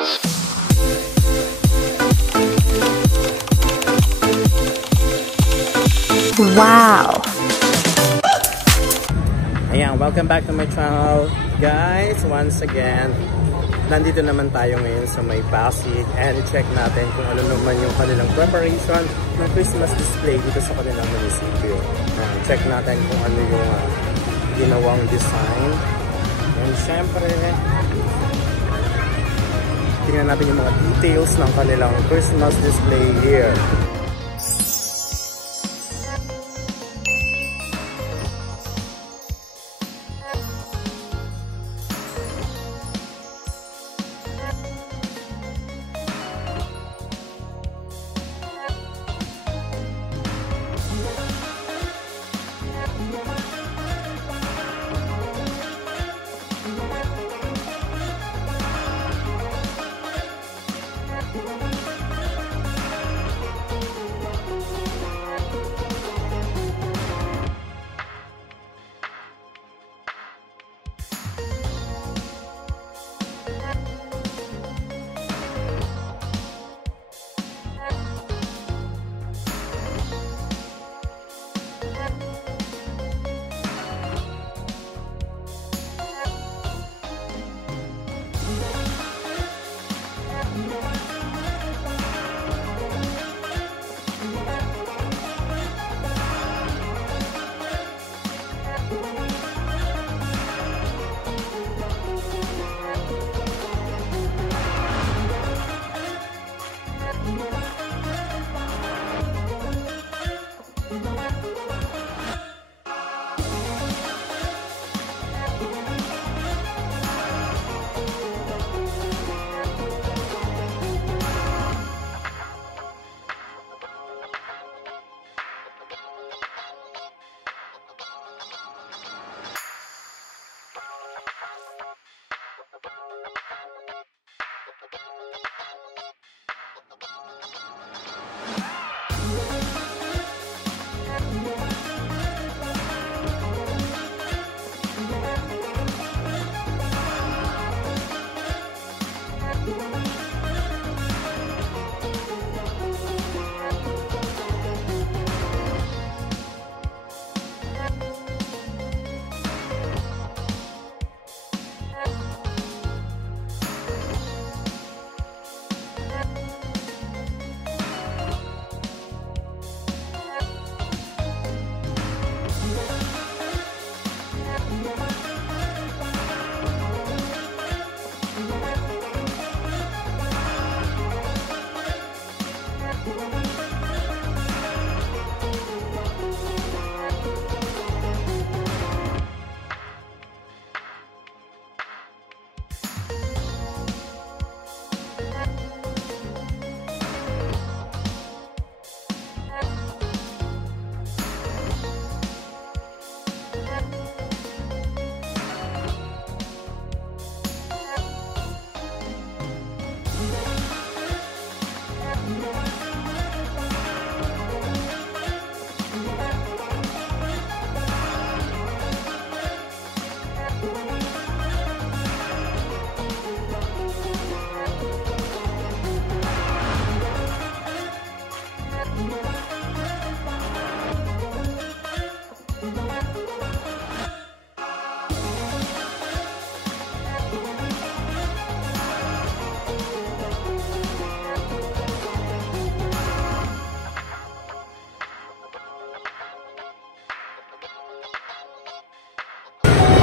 Wow! Ayan, welcome back to my channel, guys. Once again, nandito naman tayo ngayon sa may Pasig and i-check natin kung ano naman yung kanilang preparation ng Christmas display dito sa kanilang munisipyo. Check natin kung ano yung ginawang design. And syempre, tingnan natin yung mga details ng kanilang Christmas display here.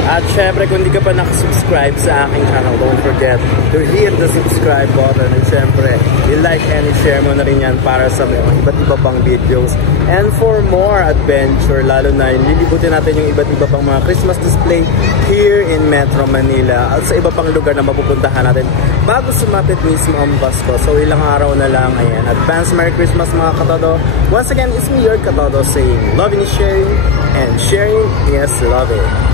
At syempre, kung hindi ka pa nakasubscribe sa aking channel, don't forget to hit the subscribe button. And syempre, i-like and i-share mo na rin yan para sa mga iba't iba pang videos. And for more adventure, lalo na lilibutin natin yung iba't iba pang mga Christmas display here in Metro Manila at sa iba pang lugar na mapupuntahan natin bago sumapit mismo ang Pasko. So ilang araw na lang. Ayan, advance Merry Christmas mga katodo. Once again, it's me, your katodo, saying love and sharing is loving.